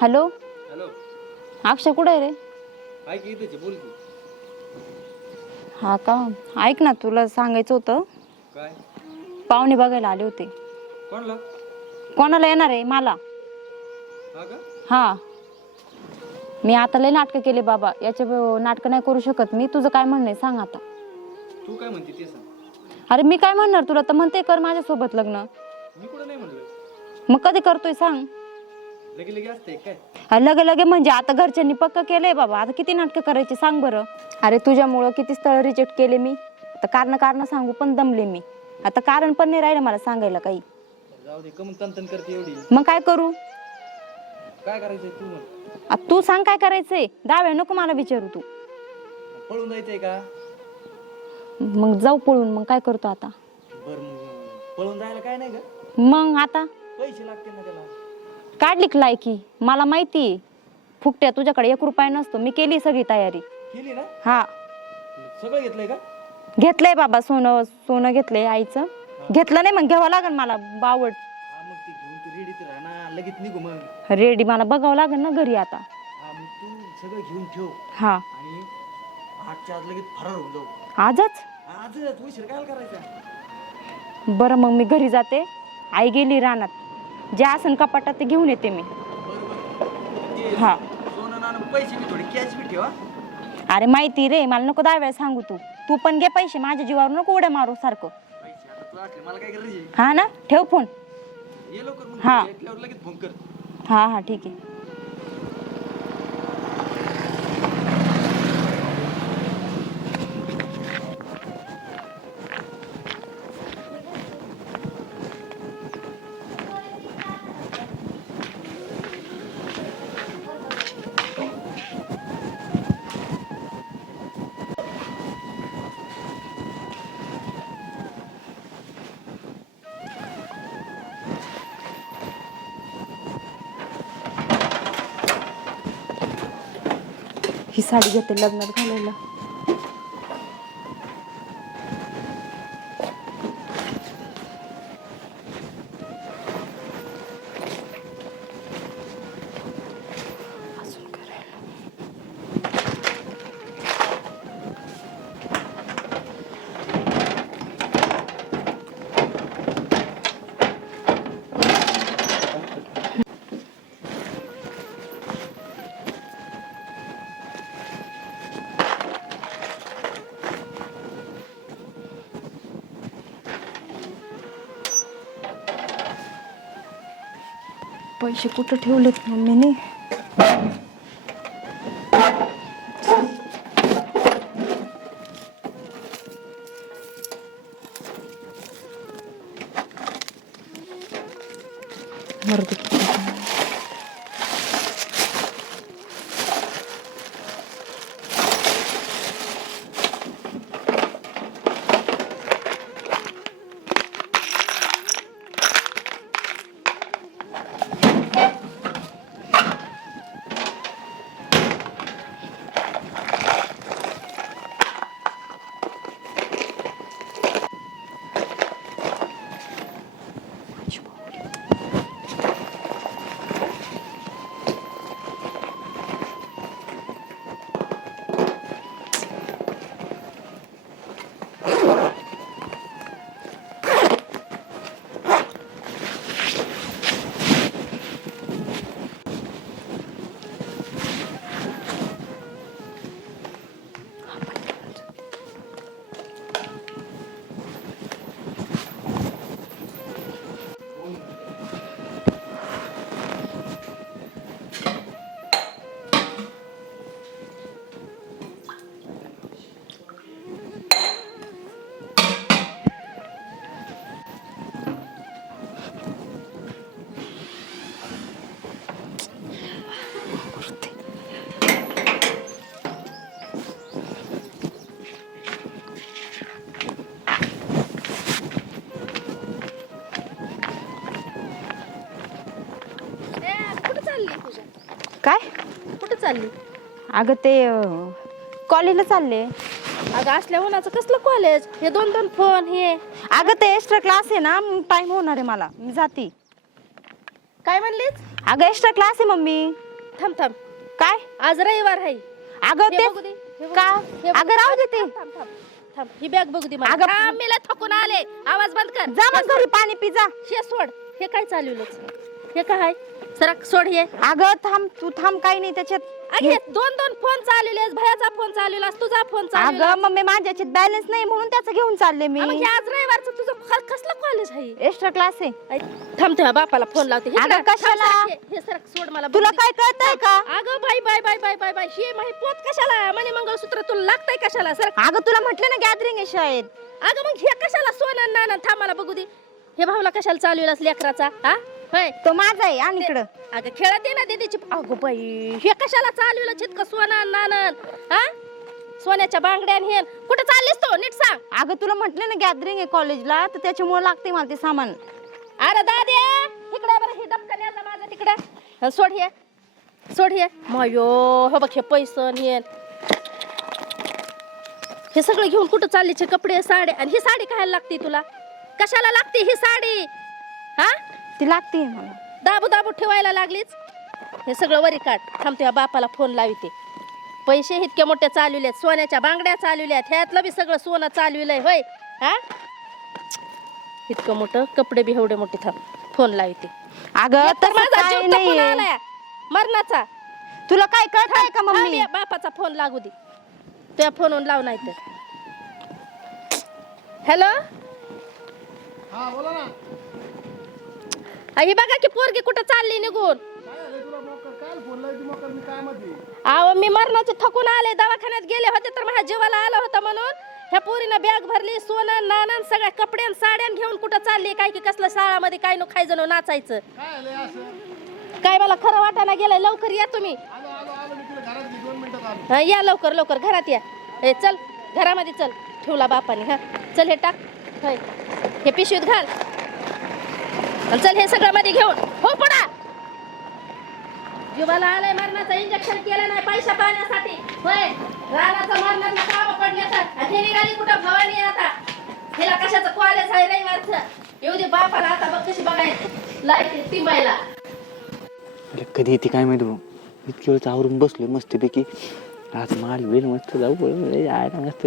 Hello? Hello. अक्षय कुठे आहे रे? काय की इथेच आहे, बोल की हा का? ऐक ना तुला सांगायचं होतं. काय? पाहुणे बघायला आले होते. कोणला? कोणाला येणार आहे? मला. हा का? हा. मी आता लय नाटकं केले बाबा. याच्या नाटकं नाही करू शकत मी. तुझं काय म्हणणं आहे? सांग आता. तू काय म्हणते ते सांग. अरे मी काय म्हणणार? तुला तर म्हणते कर माझ्यासोबत लग्न. मी कुठं नाही म्हणलं? मग कधी करतोय सांग. लगे लगे असते काय? अरे लगे लगे म्हणजे आता घरच्यांनी पक्क केलंय बाबा. आता किती नाटकं करायची सांग बरं. अरे तुझ्यामुळं किती स्थळ रिजेक्ट केले मी. आता कारण कारण सांगू पण दमले मी. आता कारण पण नाही राहिलं मला सांगायला काही. जाऊ दे कमून तन करते एवढी. मग काय करू? काय करायचंय तू म्हण आता तू सांग काय करायचंय. दाव्या नको मला विचारू तू. पळून जायचंय का? मग जाऊ पळून. मग काय करतो आता? बरं मग पळून जायला काय नाही का? मग आता? पैसे लागते ना त्याला. काढली का लायकी? मला माहिती फुकट्या तुझ्याकडे एक रुपया नसतो. मी केली सगळी तयारी. केली ना? हा. सगळं घेतलंय का? घेतलंय बाबा. सोनं सोनं घेतलंय आईचं. घेतलं नाही मग घ्यावं लागेल मला बावड हा मग ते घेऊन तू रेडी तर राहा ना लगेच निघू मग. रेडी मला बघावं लागेल ना घरी आता. हा मग तू सगळं घेऊन ठेव. हा. आणि आजच्या आज लगेच फरार होऊन जाऊ. आजच? आजच. उशीर काय करायचा? बरं मग मी घरी जाते. आई गेली रानात. जे असन कपाटात ते घेऊन येते मी. हा. सोनं नाणं पैसे बी थोडे कॅश बी ठेवा अरे माहिती रे मला नको दहा वेळा सांगू तू. तू पण घे पैसे माझ्या जीवावर नको उड्या मारू सारखं. पैसे आता तू असले मला काय करायचे हा ना ठेव फोन. ये लवकर मग हा. ऐकल्यावर लगेच फोन कर. हा हा ठीक आहे. साडी घेते लग्नात घालायला. पैसे कुठं ठेवलेत मम्मीने? अगं ते कॉलेजला चालले. अगं असल्या उन्हाचं कसलं कॉलेज हे दोन दोन फोन हे. अगं ते एक्स्ट्रा क्लास आहे ना टाइम होणार आहे मला. मी जाते. काय म्हणलीस? अगं एक्स्ट्रा क्लास आहे मम्मी. थांब थांब. काय? आज रविवार आहे. अगं ते बघू दे, हे बघू का? हे बघू अगं राहू दे ते. थांब, थांब थांब थांब. ही बॅग बघू दे मला. अगं, थांब, मी लय थकून आले. आवाज बंद कर. जा मग घरी पाणी पी जा. हे सोड. हे काय चालवलंच हे काय? सरक सोड हे. अगं थांब तू थांब काही नाही त्याच्यात. अगे दोन दोन फोन चालवलेस भयाचा फोन चालवलास तुझा फोन चालवला अगं मम्मी माझ्या याच्यात बॅलन्स नाही म्हणून त्याचं घेऊन चालले मी. आज रविवारचं तुझं ख- कसलं कॉलेज आहे? एक्स्ट्रा क्लास आहे. ऐ, थांब तुझ्या बापाला फोन लावते. अगं, कशाला? हे- हे सरक सोड मला तुला. काय कळतंय का? अगं bye bye bye bye bye bye हे माही पोत कशाला? मणी मंगळसूत्र तुला लागतंय कशाला सर? अगं तुला म्हटलं ना गॅदरिंग आहे शाळेत. अगं मग हे कशाला सोनं नाना थांब मला बघू दे. हे भाऊला कशाला चालवलास लेकराचा? हा? होय. तो माझा आहे आणि इकडं. अगं खेळत ये ना दीदीची अगो बाई हे कशाला चालवलं चितक सोनं नानन हा? सोन्याच्या बांगड्या आणि हे कुठं चाललीस तो? नीट सांग. अगं तुला म्हटलं ना गॅदरिंग आहे कॉलेजला तर त्याच्यामुळे लागते मला ते सामान. अरे दादे इकडे बरं हे दपकन याचा माझं तिकडं. हं, सोड हे. सोड हे. मायो हो बघ हे पैसन हे हे सगळं घेऊन कुठं चाललीचे कपडे साड्या आणि ही साडी काय लागते तुला? कशाला लागते ही साडी? हा? ती लागते मला. दाबू दाबू ठेवायला लागलीच. हे सगळं वरी काढ. थांबते या बापाला फोन लाविते. पैसे इतके मोठे चालविलेत सोन्याच्या बांगड्या चालविल्यात ह्यातलं बी सगळं सोनं चालविलंय. होय? हा? इतकं मोठं कपडे बी एवढे मोठे थांब. फोन लाविते. अगं तर माझा जीव तपून. आलाय. मरणाचा. तुला काय कळतंय का थांब मम्मी या बापाचा फोन लागू दे. त्या फोनवरून लाव नाही तर हॅलो? हा बोला ना. ही बघा की पोरगी कुठं चालली निघून. अहो मी मरणाचे थकून आले. दवाखान्यात गेले होते तर माझ्या जीवाला आलं होतं म्हणून. ह्या पोरीनं बॅग भरली सोनं नाणं सगळ्या कपड्यान साड्यान घेऊन कुठं चालली? काय की कसलं शाळामध्ये काय नो खायचं नो नाचायचं. काय मला खरं वाटायला गेलं लवकर या तुम्ही. हा या लवकर लवकर. घरात या. हे चल. घरामध्ये चल. ठेवला बापाने हा. चल हे टाक. हे पिशवीत घाल. चल हे सगळं मध्ये घेऊन. हो पडा. जीवाला आलंय मरणाचं इंजेक्शन केलं नाही पैसा पाण्यासाठी. होय रानाचं मरणाचं काम पडले तर हे निघाली कुठं? भवानी आता. हिला कशाचं कॉलेज आहे रविवारचं येऊ दे बापाला आता बघ कशी बघायची लाइट तिंबायला अरे कधी येते काय माहिती भाऊ? इतकी वेळच आवरून बसलोय मस्तपैकी. आज माल वेळ मस्त जाऊ. यायला मस्त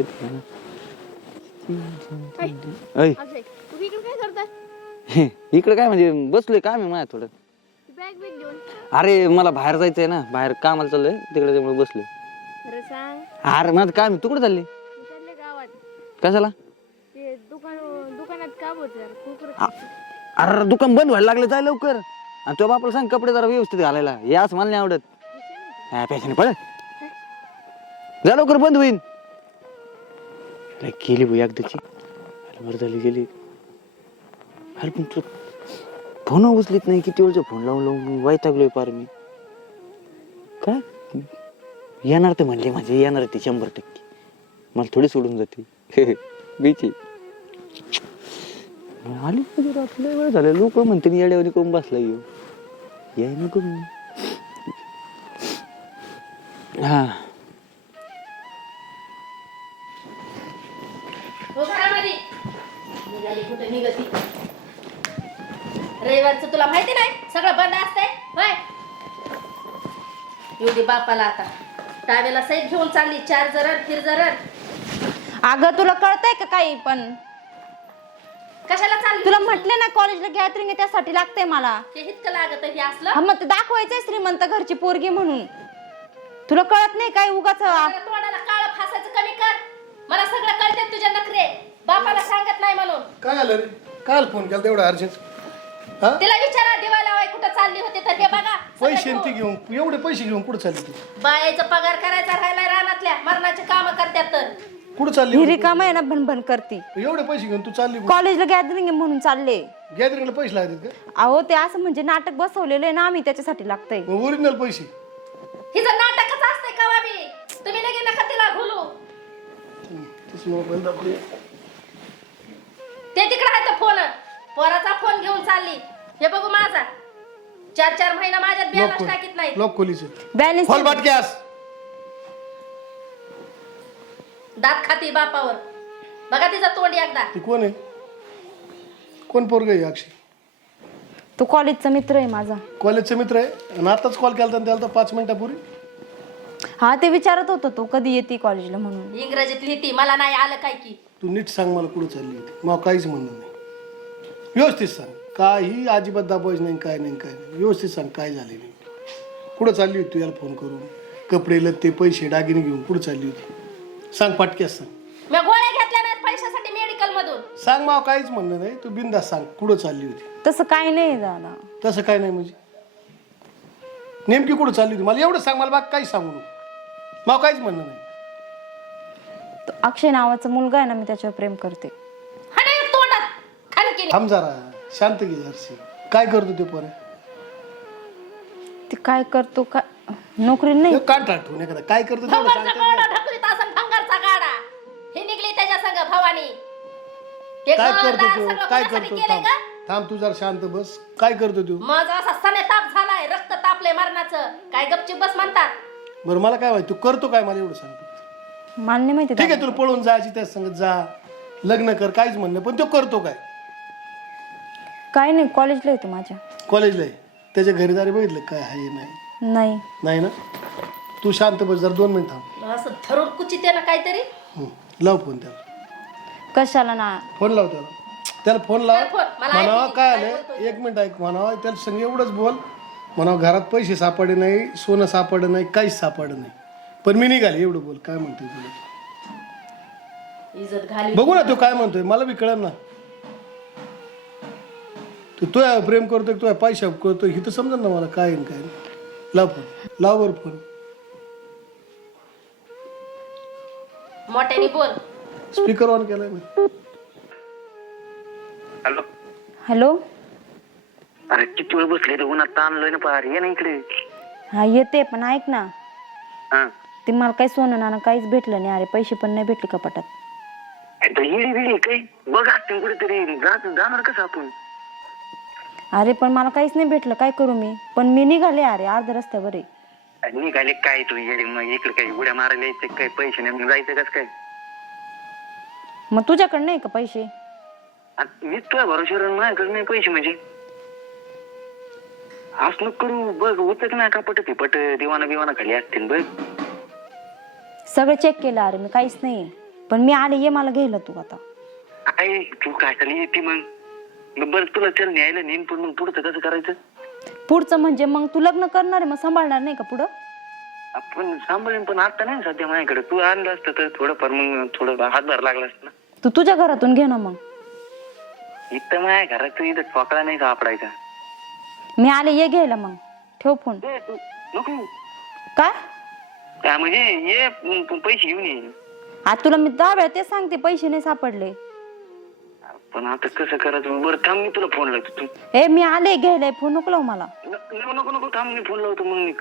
ऐ. इकडे काय म्हणजे बसलोय काम आहे माझ्या थोडं. बॅग बिग घेऊन अरे मला बाहेर जायचंय ना. बाहेर कामाला चाललोय तिकडे त्यामुळे बसलोय. खरं सांग. अरे माझं काम आहे. तू कुठे चालली? मी चालले गावात. कशाला? ते दुकान दुकानात काम होतं कुकर आ- अरे दुकान बंद व्हायला लागलं. जाय लवकर. आणि तो बापाला सांग कपडे जरा व्यवस्थित घालायला. हे असं मला नाही आवडत. हा पैशाने पळ. जा लवकर बंद होईन. काय केली भाऊ एकदाची. अरे बरं झाली गेली. अरे पण तू फोन उचलीत नाही किती वेळचा फोन लावून लावून वैतागलोय पार मी. काय? येणार ते म्हणले माझे येणार ते शंभर टक्के. मला थोडी सोडून जाते. बीची आली कधी रात्री वेळ झाले लोक म्हणते येड्यावर कोण बसला येऊ याय नको हा. बापाला आता. टावेला सहित घेऊन चालली चार जरण फिर जरण अगं तुला कळतंय का काही पण? कशाला चालली? तुला म्हटले ना कॉलेजला गॅदरिंग आहे त्यासाठी लागतंय मला. हे इतकं लागत हे असलं? हा मग ते दाखवायचंय श्रीमंत घरची पोरगी म्हणून. तुला कळत नाही काय उगाच? जरा तोंडाला काळ फासायचं कमी कर. मला सगळं कळते तुझ्या नखरे. बापाला सांगत नाही म्हणून. काय आलं रे? काय फोन केला तेवढा अर्जंट? हा? तिला विचारा दिवाला वाय कुठं चालली होती तर हे बघा सगळं पैसे घेऊन. ती घेऊन. एवढे पैसे घेऊन कुठं चालली तू? बायाचा पगार करायचा राहिलाय रानातल्या मरणाचे काम करतात तर. कुठं चालली ही रिकाम आहे ना भनभन करती. एवढे पैसे घेऊन तू चालली कॉलेजला गॅदरिंग आहे म्हणून चालले. गॅदरिंगला पैसे लागतात का? अहो ते असं म्हणजे नाटक बसवलेलं आहे ना आम्ही त्याच्यासाठी लागतंय. ओरिजिनल पैसे. हिचं नाटकच असतंय कवा बी तुम्ही लगे नका तिला घुलू? तेच मोबाईल दाखवले ते तिकडे आहे तो फोन. पोराचा फोन घेऊन चालली. हे बघू माझा. चार चार महिना माझ्यात बॅलन्स टाकीत नाही लॉक खोलीचे बॅलन्स फॉल बाट गॅस दात खाती बापावर. बघा तिचा तोंड एकदा. ती कोण आहे? कोण पोरग आहे अक्षय? तो कॉलेजचा मित्र आहे माझा. कॉलेजचा मित्र आहे? आणि आताच कॉल केला त्याला तर पाच मिनिटापूर्वी. हा ते विचारत होता तो कधी येते कॉलेजला म्हणून. इंग्रजीत लिहिती मला नाही आलं काय की. तू नीट सांग मला कुठं चालली होती मग काहीच म्हणणं नाही. व्यवस्थित सांग. काही अजिबात दाबायचं नाही काय नाही काय नाही. व्यवस्थित सांग काय झाले नाही कुठं चालली होती तू याला फोन करून? कपडे लत्ते पैसे दागिने घेऊन कुठं चालली होती? सांग पाटक्यास सांग. मी गोळ्या घेतल्या नाहीत पैशासाठी मेडिकल मधून. सांग मला काहीच म्हणणं नाही. तू बिंदास सांग कुठं चालली होती? तसं काय नाही दादा. तसं काय नाही म्हणजे. नेमकी कुठं चालली होती? मला एवढं सांग मला बाग काहीच सांगू नको. मला काहीच म्हणणं नाही. तो अक्षय नावाचा मुलगा आहे ना मी त्याच्यावर प्रेम करते. हा नाही तोंडात खानकी थांब जरा. शांत घे जरशी. काय करतो ते पोरे? ते काय करतो काय नोकरी नाही. काढ ठेवून एखादा. काय करतो तेवढं भंगारचा सांगता येत गाडा ढकलीत असन भंगारचा गाडा. हे निघली त्याच्या संग भवानी. हे काय करतो तू? काय कोणासाठी करतो? केलंय थांब. का थांब तू जरा शांत बस. काय करतो तू? माझा असा सने ताप झालाय रक्त तापलंय मरणाचं. काय गपचूप बस म्हणतात. बरं मला काय माहिती? तू करतो काय? मला एवढं सांग फक्त. मान्य माहिती ठीक आहे तुला पळून जायची त्या संगत जा. लग्न कर काहीच म्हणणं पण तो करतो काय? काय नाही कॉलेजला येतो माझ्या. कॉलेजला आहे? त्याच्या घरीदारी बघितलं काय आहे नाही. नाही. नाही ना? तू शांत बस जरा दोन मिनिट थांब. असं धरून कुचित ना काहीतरी? हं, लाव फोन त्याला. कशाला ना? फोन लाव त्याला. त्याला फोन लाव. कर फोन, मला म्हणावा काय आलं एक मिनिट ऐक म्हणावा. त्याला संग एवढंच बोल. म्हणावं घरात पैसे सापडे नाही सोनं सापडलं नाही काहीच सापडलं नाही. पण मी निघाले एवढं बोल. काय म्हणतोय तुला? इज्जत घाली बघू ना तो काय म्हणतोय. मला बी कळलं ना. तू तो प्रेम करतोय तो पैसा करतोय हे तर समजा ना मला काय आहे आणि काय. नाही लाव फोन. लाव बरं फोन. मोठ्याने बोल. स्पीकर ऑन केलाय मी. हॅलो. हॅलो. अरे किती वेळ बसले रे उन्हात ताणलोय ना पार. ये ना इकडे. हा येते पण ऐक ना. हा. ते मला काही सोनं नाणं काहीच भेटलं नाही. अरे पैसे पण नाही भेटले कपाटात. आता येडी बिडी काही. बघ असते कुठेतरी. जात जाणार कसं आपण? अरे पण मला काहीच नाही भेटलं. काय करू मी? पण मी निघाले अरे अर्ध्या रस्त्यावर आहे. निघाले काय तू? येडी मग इकडे काही उड्या मारायला यायचं काय? पैसे नाही मग जायचं कसं काय? मग तुझ्याकडे नाही का पैसे? मी तुझ्या भरोश्यावर माझ्याकडे नाही पैसे म्हणजे. असं नको करू बघ उचक ना कापट ते पट दिवाना बिवाना खाली असतील बघ. सगळं चेक केलं अरे मी काहीच नाही पण मी आले ये मला घ्यायला तू आता. काय तू काय चालली येते मग? मग बरं तुला चल न्यायला नेईन पण मग पुढचं कसं करायचं? पुढचं म्हणजे मग तू लग्न करणार आहे मग सांभाळणार नाही का पुढं? आपण सांभाळून पण आता नाही सध्या माझ्याकडे. तू आणलं असतं तर थोडंफार मग थोडं हातभार लागला असतं ना. तू तुझ्या घरातून घे ना मग. इथं माझ्या घरात तू इथं ठोकळा नाही सापडायचा मी आले ये घ्यायला मग. ठेव फोन. ए, तू नको. काय? काय म्हणजे ये पैसे घेऊन ये. आता तुला मी दहा वेळा तेच सांगते पैसे नाही सापडले. पण आता कसं करायचं? बरं थांब मी तुला फोन लावतो. तू ए मी आले घ्यायला. फोन नको लावू मला. न- नको नको नको थांब मी फोन लावतो मग मी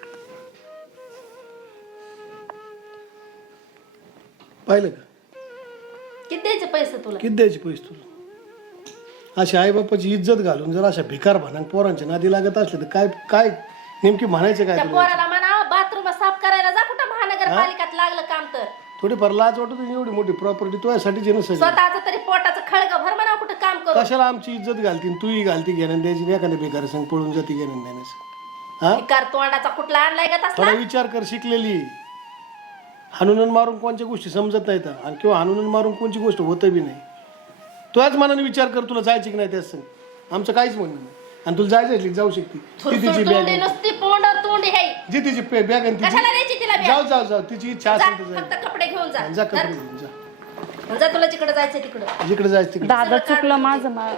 पाहिलं का? किती द्यायचे पैसे तुला? किती द्यायचे पैसे तुला? अशी आईबापाची इज्जत घालून जर अशा भिकार भानांग पोरांच्या नादी लागत असले तर काय काय नेमकी म्हणायचं काय त्या तुला? पोराला म्हणा बाथरूम साफ करायला जा कुठं महानगरपालिकात लागलं काम तर. थोडीफार लाज वाटत होती एवढी मोठी प्रॉपर्टी तुझ्यासाठीच आहे ना सगळी स्वतःच तरी पोटाचं खळग भर म्हणा कुठं काम करू. कशाला आमची इज्जत घालतील तूही घालती घेण्यान द्यायची एखाद्या बेकार संग पळून जाती हा? भिकार तोंडाचा कुठला आणलाय का तसला? थोडा विचार कर शिकलेली. हाणून मारून कोणत्या गोष्टी समजत नाहीत. आणि किंवा हाणून मारून कोणची गोष्ट होत बी नाही. तुझ्याच मनाने विचार कर तुला जायची की नाही त्याच संग. आमचं काहीच म्हणणं नाही. आणि तुला जायचं असली जाऊ शकते. ती तिची थुरसुर बॅग तोंडी नुसती पोंड तोंडी हे जी तिची बॅग आणि तिची कशाला द्यायची? जाऊ जाऊ जाऊ. तिची इच्छा जा असेल तर फक्त कपडे घेऊन जा. जा कपडे घेऊन जा. जा तुला जिकडे जायचं तिकडं. जिकडे जायचं तिकडे. दादा चुकलं माझं मा-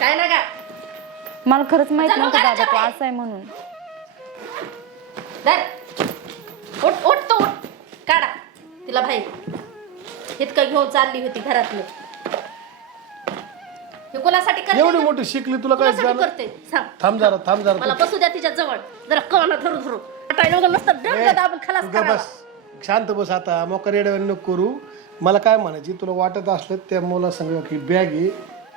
काय ना का? मला खरंच माहीत मग नव्हतं दादा तो. असं आहे म्हणून. धर. उठ उठ तो उठ. काढा. तिला बाहेर इतकं घेऊन चालली होती घरातलं. हे कोणासाठी करते एवढी? मोठी शिकली तुला काय कोणासाठी जाणं करते? सांग. थांब जरा थांब जरा मला बसू द्या तिच्या जवळ. जरा कवना धरू धरू वगैरे नसतं खलास. बस शांत बस आता. मोका रेड्यावानी नको करू. मला काय म्हणायची तुला वाटत असलं त्या मुला सांग की बॅग आहे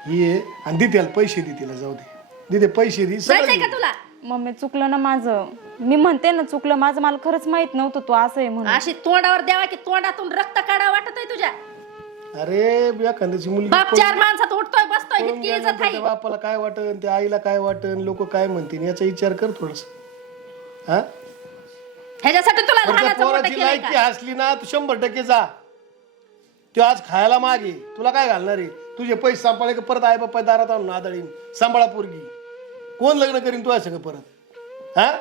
ही आहे आणि दे त्याला पैसे दे तिला जाऊ दे. दे ते पैसे दे सगळं जायचंय दे. का तुला? मम्मी चुकलं ना माझं. मी म्हणते ना चुकलं माझं मला खरंच माहीत नव्हतं तू असं आहे म्हणून. अशी तोंडावर द्यावा की तोंडातून रक्त काढा वाटत आहे तुझ्या? अरे एखाद्याची मुलगी बाप चार माणसात उठतोय बसतोय इतकी इज्जत आहे. त्या बापाला काय वाटन त्या आईला काय वाटन लोक काय म्हणतील याचा विचार कर थोडस. हा? ह्याच्यासाठी तुला पण त्या लहानाचं मोठं पोराची केलंय लायकी का हसली ना तू शंभर टक्के जा. तो आज खायला मागे. तुला काय घालणार आहे? तुझे पैसे सांभाळे का परत आई बाप्पा दारात आणून आदळीन. सांभाळा पोरगी. कोण लग्न करीन तू सगळं परत? हा?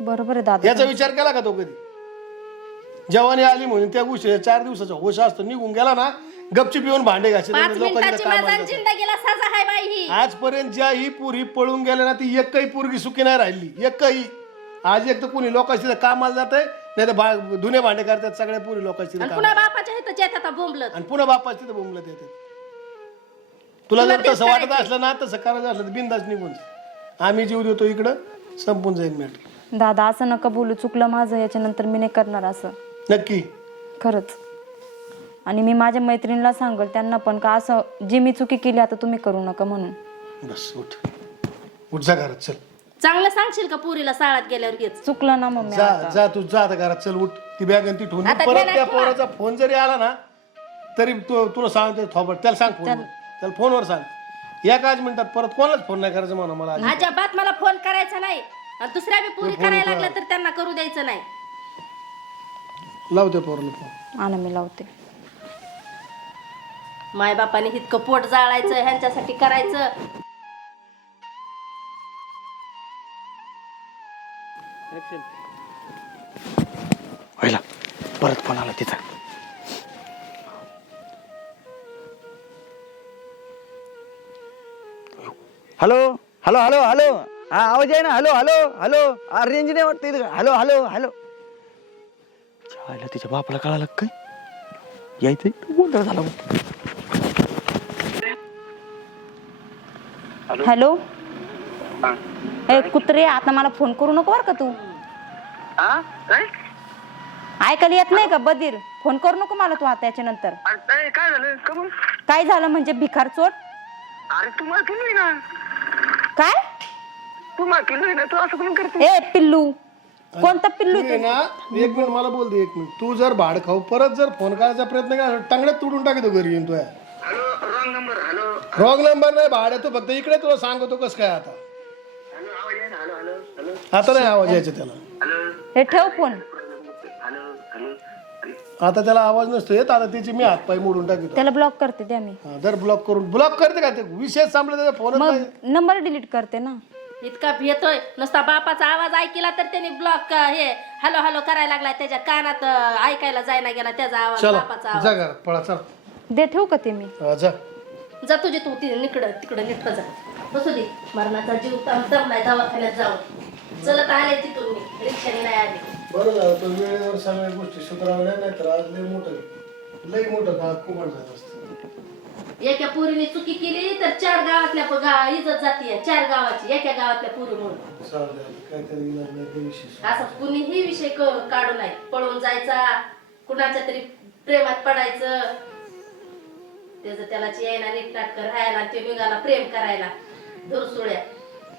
बरोबर आहे दादा. याचा विचार केला का तो कधी? जवानी आली म्हणून त्या गोष्टी चार दिवसाचा होश असतो. निघून गेला ना गपचीप येऊन भांडे घासे पाच मिनिटाची लोकांच्या माझा कामाला जिंदगीला सजा आहे बाई ही. आजपर्यंत ज्या ही पुरी पळून गेल्या ना ती एकही पोरगी सुखी नाही राहिली. एकही. आज एक तर कोणी लोकांशी कामाला जात आहे नाही तर धुणे भांडे करतात सगळ्या पुरी लोकांशी आणि कामाला. पुन्हा बापाच्या हिथं येत आता बोंबलत. आणि पुन्हा बापाच तिथं बोंबलत येतात. तुला तुला जर तसं वाटत. असलं ना तसं करायचं असलं तर बिंदास निघून. जा. आम्ही जीव देतो इकडं संपून जाईल मॅटर दादा असं नका बोलू. चुकलं माझं याच्यानंतर मी नाही करणार असं. नक्की. खरंच. आणि मी माझ्या मैत्रिणीला सांगल त्यांना पण का असं जी मी चुकी केली आता तुम्ही करू नका म्हणून. बस उठ. उठ जा घरात चल. चांगलं सांगशील का पुरीला साळात गेल्यावर घेच चुकलं ना मम्मी जा जा तू जा आता घरात चल उठ. ती बॅग आणि ती ठेवून. आता परत त्या पोराचा फोन जरी आला ना तरी तू तुला सांगतो थोबट त्याला सांग फोन त्याला फोनवर सांग. एकाच मिनिटात परत कोणाच फोन नाही करायचं म्हणा मला आज. अजिबात मला फोन करायचा नाही. आणि दुसऱ्या बी पुरी करायला लागल्या तर त्यांना करू द्यायचं नाही. लाव त्या पोराला फोन आणा मी लावते. माय बापाने इतकं पोट जाळायचं ह्यांच्यासाठी करायचं. व्हायला परत फोन आला तिचा हॅलो हॅलो हॅलो हॅलो. हा आवाज आहे ना हॅलो हॅलो. हॅलो रेंज नाही वाटतं हॅलो हॅलो हॅलो. तिच्या बापाला कळालं का काय यायचं गोंधळ झाला. हॅलो? हा. ए कुत्रे आता मला फोन करू नको बरं का तू. हा? काय ऐकायला येत नाही का बधीर? फोन करू नको मला तू आता याच्यानंतर. अरे काय काय झालं? काय झालं म्हणजे भिकार चोट अरे तू मला केली ना. काय? तू मला केली ना तू असं कोण करतो? ए पिल्लू. कोणता पिल्लू तू? आहे ना एक मिनिट मला बोल दे एक मिनिट. तू जर भाड खाऊ परत जर फोन करायचा प्रयत्न केला टांगड्यात तुडून टाकतो घरी येऊन तू. Hello wrong number hello wrong number नाही भाड आहे तू फक्त इकडे तुला सांगतो कस काय आता. आता नाही आवाज यायचा त्याला. हॅलो. हे ठेव फोन. आता त्याला आवाज नसतो येत आता त्याची मी हातपाय मोडून टाकतो. त्याला ब्लॉक करते द्या मी. हा, जर ब्लॉक करून ब्लॉक करते का ते? विषय संपला त्याचा मग नाही. नंबर डिलीट करते ना. इतका भेटोय नुसता बापाचा आवाज ऐकला तर त्यांनी ब्लॉक हे हॅलो हॅलो करायला लागला. त्याच्या कानात अं, ऐकायला जायला गेला त्याचा आवाज चला बापाचा आवाज. जा घरात पळा चल. दे ठेवू का ते मी? हा, जा. जा तुझे तू ती निकडं तिकडं निटकं जा. बसू दे. मरणाचा जीव दम दमलाय दवाखान्यात जाऊन. चलत आले तिथून मी रिक्षाने नाही आले. बरं झालं तो वेळेवर सगळ्या गोष्टी सुधारवल्या नाही तर आज लय मोठं लय मोठं का कुमार झालं असतं. एका पुरीने चुकी केली तर चार गावातल्या प- गा इज्जत जातीये चार गावाची एका गावातल्या पुरी म्हणून. चालू द्या काहीतरी इलाज नाही ते विशेष. असा कुणीही विषय क- काढू नये. पळून जायचा कुणाच्या तरी प्रेमात पडायचं. त्याचं त्याला नीट नाटक राहायला ते निघाला प्रेम करायला. धुरसुळ्या.